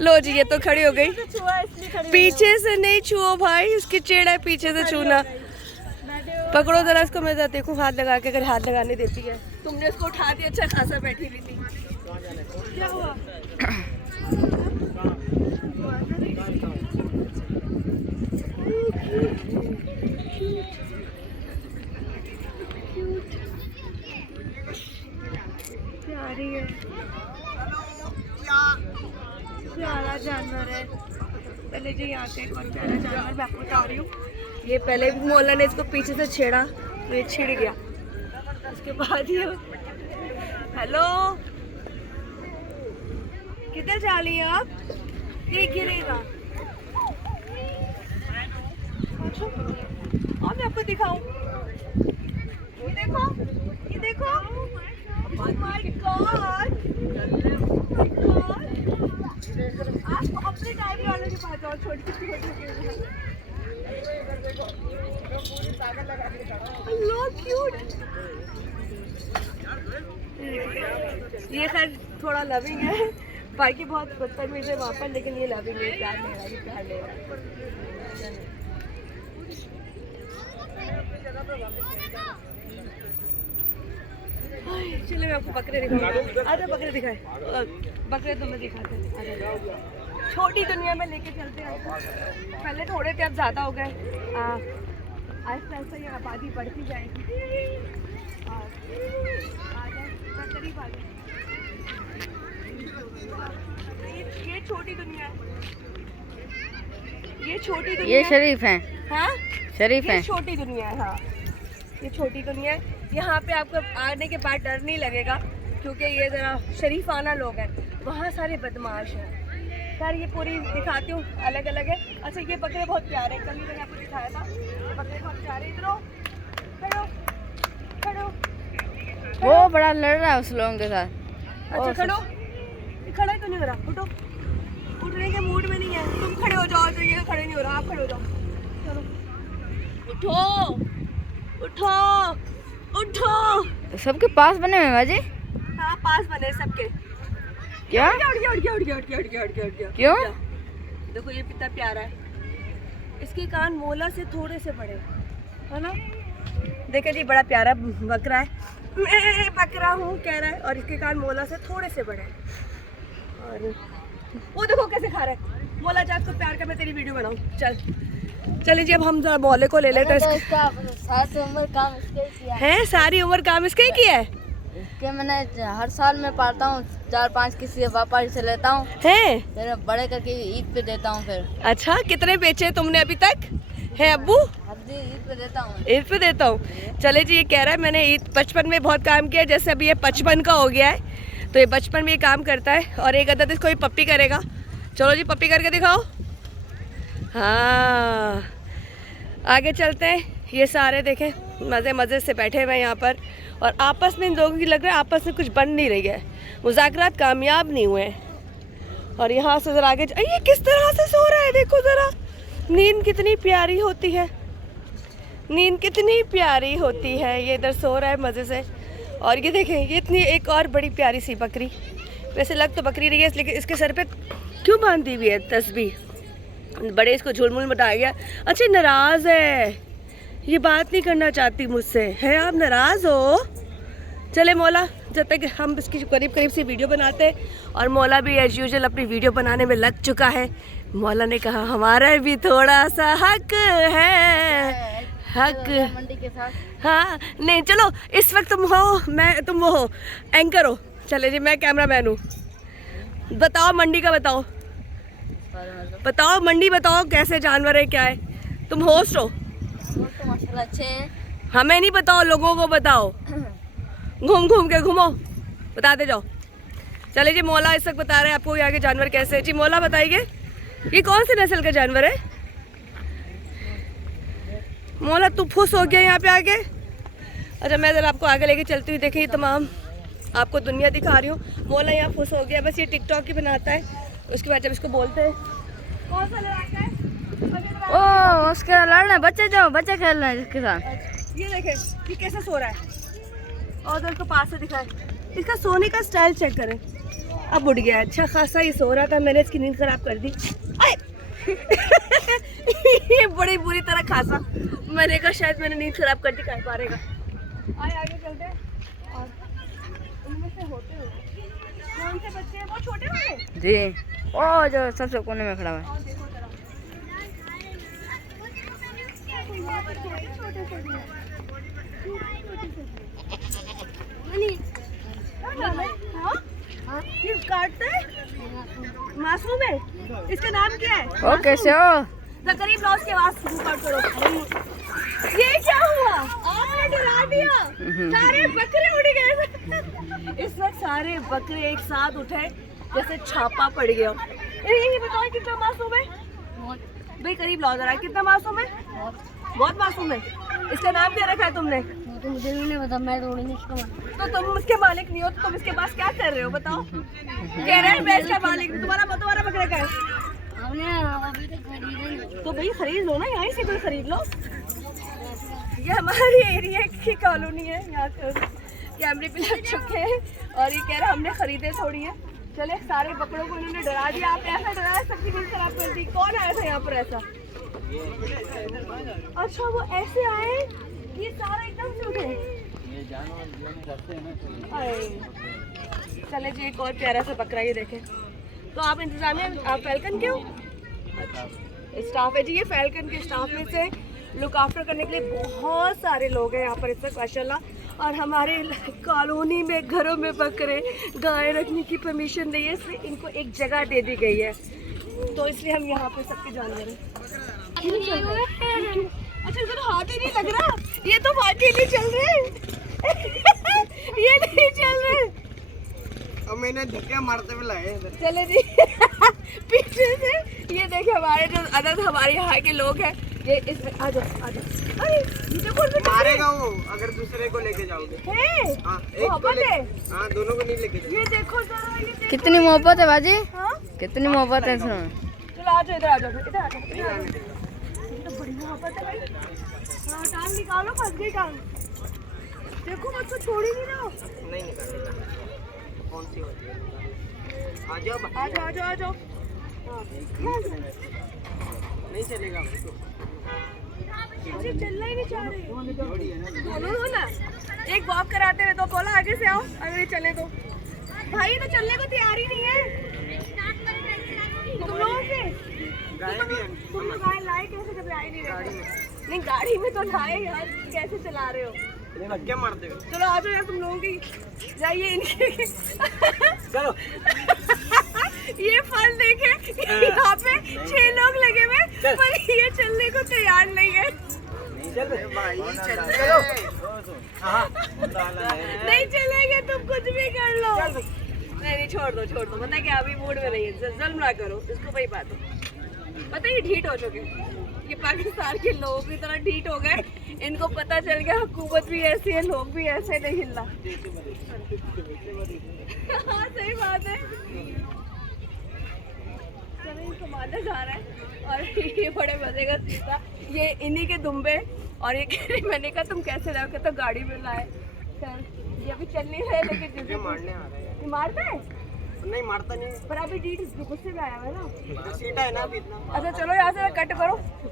लो जी, ये तो खड़ी हो गई। पीछे से नहीं छुओ भाई, उसकी चिड़ है पीछे से छूना। पकड़ो जरा इसको, मैं देखूं हाथ लगा के, अगर हाथ लगाने देती है। तुमने उसको उठा दिया, अच्छा खासा बैठी हुई थी। क्या हुआ? प्यारी है, प्यारा जानवर है। पहले जी यहाँ से एक और प्यारा जानवर मैं आपको बता रही हूँ। ये पहले मोला ने इसको पीछे से छेड़ा तो ये छिड़ गया। उसके बाद ये हेलो, किधर जा रही हैं आप? ये गिरेगा। और मैं आपको दिखाऊं, ये देखो, ये देखो। Oh my God! आप अपने टाइम वालों के पास जाओ, छोटी क्यूट। ये खैर थोड़ा लविंग है, बाकी बहुत बदतमीज है वहाँ पर, लेकिन ये लविंग है, प्यार ले रहा है, प्यार ले रहा है। चलो मैं आपको बकरे दिखाऊंगा। आधा बकरे दिखाए, बकरे तुम्हें दिखाते हैं। छोटी दुनिया में लेके चलते हैं। पहले थोड़े थे, अब ज़्यादा हो गए। आहिस्ता आहिस्ता ये आबादी बढ़ती जाएगी। ये छोटी दुनिया है, ये छोटी दुनिया, ये शरीफ हैं। हाँ शरीफ ये हैं। छोटी दुनिया है। हाँ ये छोटी दुनिया है। यहाँ पे आपको आने के बाद डर नहीं लगेगा, क्योंकि ये ज़रा शरीफाना लोग हैं। वहाँ सारे बदमाश हैं। सर ये पूरी दिखाती हूँ, अलग अलग है। अच्छा ये बकरे बहुत प्यारे हैं, कल मैंने आपको दिखाया था। बकरे बहुत प्यारे। इधर आओ, खड़ो खड़ो। वो बड़ा लड़ रहा है उस लोगों के साथ। अच्छा खड़ो, खड़ा ही तो नहीं हो रहा। उठो, उठने के मूड में नहीं है। तुम खड़े हो जाओ, तो ये खड़े नहीं हो रहा। आप खड़े हो जाओ, चलो उठो उठो उठो। सबके पास बने हुए बाजी। हाँ पास बने सबके। क्या? उठ गया। क्यों? देखो ये कितना प्यारा है। इसके कान मोला से थोड़े से बड़े है ना। देखे जी, बड़ा प्यारा बकरा है। मैं बकरा हूँ कह रहा है, और इसके कान मोला से थोड़े से बड़े हैं। और वो देखो कैसे खा रहा है। मोला जा, तो प्यार का मैं तेरी वीडियो बनाऊँ। चलिए जी, अब हम जरा मोले को ले लेते हैं। सारी उम्र काम इसके ही किया है, सारी उम्र काम इसके ही किया है। इसके मैंने हर साल में पालता हूँ, 4-5 किसी व्यापारी से लेता हूँ, हैं? फिर बड़े करके ईद पे देता हूँ। फिर अच्छा, कितने बेचे तुमने अभी तक? है अब्बू? ईद पे देता हूँ। ईद पे देता हूँ। चले जी, ये कह रहा है मैंने ईद बचपन में बहुत काम किया, जैसे अभी ये 55 का हो गया है, तो ये बचपन में ये काम करता है। और एक अदद इसको ये पप्पी करेगा। चलो जी, पप्पी करके दिखाओ। हाँ आगे चलते हैं। ये सारे देखें मज़े मज़े से बैठे हुए हैं यहाँ पर, और आपस में इन लोगों की लग रहा है आपस में कुछ बन नहीं रही है, मुज़ाकरात कामयाब नहीं हुए। और यहाँ से ज़रा आगे ये किस तरह से सो रहा है, देखो ज़रा। नींद कितनी प्यारी होती है, नींद कितनी प्यारी होती है। ये इधर सो रहा है मज़े से। और ये देखें, ये इतनी एक और बड़ी प्यारी सी बकरी, वैसे लग तो बकरी रही है, लेकिन इसके सर पे क्यों बांधी हुई है तस्बीह? बड़े इसको झुलमुल मचा गया। अच्छा नाराज़ है, ये बात नहीं करना चाहती मुझसे, है आप नाराज़ हो? चले मौला, जब तक हम इसकी करीब करीब से वीडियो बनाते हैं, और मौला भी एज यूजुअल अपनी वीडियो बनाने में लग चुका है। मौला ने कहा हमारा भी थोड़ा सा हक है, हक मंडी के साथ। हाँ नहीं, चलो इस वक्त तुम वो हो एंकर हो। चले जी, मैं कैमरा मैन हूँ। बताओ मंडी का, बताओ मंडी, बताओ कैसे जानवर है, क्या है? तुम होस्ट हो। तो माशाल्लाह अच्छे हैं। हमें नहीं बताओ, लोगों को बताओ। घूम घूम के घूमो, बताते जाओ। चलिए जी, मौला इस वक्त बता रहे हैं आपको यहाँ के जानवर कैसे हैं। जी मौला बताइए, ये कौन सी नस्ल का जानवर है? मौला तू फुस हो गया यहाँ पे आके। अच्छा मैं ज़रा आपको आगे लेके चलती हुई, देखिए तमाम आपको दुनिया दिखा रही हूँ। मौला यहाँ फुस हो गया, बस ये टिकटॉक ही बनाता है। उसके बाद जब इसको बोलते हैं कौन सा लड़का है, ओ उसके लड़ना बच्चे, जाओ बच्चे खेल रहे हैं इसके साथ। ये देखें ये कैसे सो रहा है, और उधर को पास से दिखाए। इसका सोने का स्टाइल चेक करें, अब उठ गया, अच्छा खासा ही सो रहा था, मैंने इसकी नींद खराब कर दी। ये बड़ी बुरी तरह खासा, मैंने कहा शायद मैंने नींद खराब कर दी, कह पाएगा। आए आगे चलते हैं और उनमें से होते हुए कौन से बच्चे हैं वो छोटे वाले जी, ओ जो सबसे कोने में खड़ा हुआ है। और देखो जरा यहाँ पर छोटे छोटे से भी हैं। हाँ? ये काटता है मासूम है, इसका नाम क्या है? ओ कैसे हो? करीब लॉस के आवाज काट करो। ये क्या हुआ, आपने डरा दिया, सारे बकरे उड़ गए। इस वक्त सारे बकरे एक साथ उठे जैसे छापा पड़ गया। ये बताओ कितना मासूम है भाई, करीब लॉस रहा है, कितना मासूम है? बहुत मासूम है। इसका नाम क्या रखा है तुमने? तो मुझे भी नहीं पता, मैं तो नहीं इसका तो तुम उसके मालिक नहीं हो तो तुम इसके पास क्या कर रहे हो बताओ? कह रहे हैं मैं इसका मालिक हूं। तुम्हारा बकरा का है? हमने अभी तक खरीदा नहीं। तो भाई खरीद लो ना, यहाँ से कोई खरीद लो। ये हमारे एरिया की कॉलोनी है, यहाँ कैमरे पे लग चुके हैं और ये कह रहा हमने खरीदे थोड़ी है। चले, सारे बकरों को उन्होंने डरा दिया। आप ऐसा डराया, सबकी नींद खराब कर दी। कौन आया था यहाँ पर ऐसा? अच्छा वो ऐसे आए, ये सारा एकदम से उठे। चले जी, एक और प्यारा सा बकरा, ये देखें। तो आप इंतजामिया, आप फैल्कन के हो? स्टाफ है जी, ये फैल्कन के स्टाफ में से लुक आफ्टर करने के लिए बहुत सारे लोग हैं यहाँ पर इस वक्त माशाल्लाह। और हमारे कॉलोनी में घरों में बकरे गाय रखने की परमिशन नहीं है, इसलिए इनको एक जगह दे दी गई है, तो इसलिए हम यहाँ पे सबके जानवर हैं। अच्छा इधर हाथ ही नहीं लग रहा, ये तो वाकई नहीं चल रहे। ये नहीं चल रहे। अब मैंने धक्के मारते हुए लाए इधर। चले जी पीछे से ये देखिए हमारे जो अदद हमारे यहाँ के लोग हैं, ये इसमें आ जाओ आ जाओ। अरे ये कौन सा मारेगा वो अगर दूसरे को लेके जाओगे। है? हाँ, एक को मोहब्बत ले, है। हाँ दोनों को नहीं लेके जाओगे। ये देखो जरा, ये देखो। कितनी मोहब्बत है बाजी, हाँ? कितनी मोहब्बत है इसमें। चलो आ जाओ, इधर आ जाओ, इधर आ जाओ, इधर आ जाओ। ये तो बड़ी मोहब्बत है भाई। हाँ, टांग निकालो, फंस गई टांग। देखो मत को छोड़ ही नहीं रहा। नहीं निकालेगा। कौन सी होती है? आ जाओ आ जाओ आ जाओ आ जाओ। हाँ। नहीं चलेगा उसको। मुझे चलना ही नहीं चाह रहे। बोलो हो ना, एक वॉक कराते हुए तो बोला आगे से आओ, अगर ये चले तो। भाई तो चलने को तैयार ही नहीं है। तुम लोगों से गाय भी है। तुम लोग गाय लाए कैसे, जब लाए नहीं रहे? नहीं गाड़ी में तो लाए यार, कैसे चला रहे हो? धक्के मारते हुए। चलो आ जाओ यार, तुम लोगों की जाइए इनके। चलो। ये फल देखे, यहाँ पे 6 लोग लगे हुए, पर ये चलने को तैयार नहीं है। चल भाई चल। नहीं चलेंगे, तुम कुछ भी कर लो। नहीं छोड़ दो पता है क्या, अभी मूड में नहीं है, जुल्म ना करो इसको। वही बात है, पता है ये ढीठ हो चुके, ये पाकिस्तान के लोगों की तरह ढीठ हो गए। इनको पता चल गया हुकूमत भी ऐसी है, लोग भी ऐसे, नहीं हिलना। हाँ सही बात है। चलो इनको माना जा रहा है और ये बड़े मजे का सीधा, ये इन्हीं के दुम्बे। और ये कह रही, मैंने कहा तुम कैसे रहो, तो गाड़ी में लाए। खैर ये अभी चल नहीं रहे, लेकिन जिसे मारने आ रहा है। ये मारता है नहीं मारता नहीं, पर अभी ढीठ गुस्से में आया हुआ है ना। सीटा है ना अभी इतना। अच्छा चलो यहाँ से कट करो।